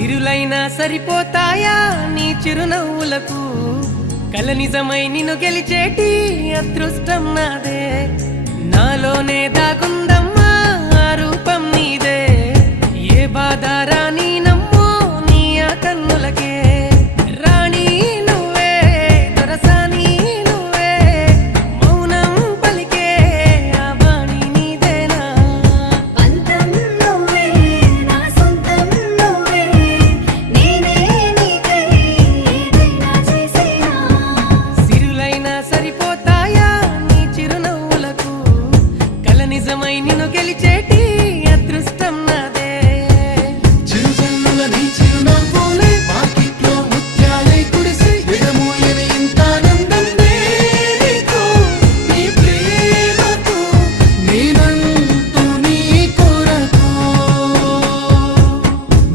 సిరులైనా సరిపోతాయా నీ చిరునవ్వులకు కల నిజమై నిన్ను గెలిచేటి అదృష్టం నాదే నాలోనే దాగుందమ్మా ఆ రూపం నీదే ఏ బాధ రాని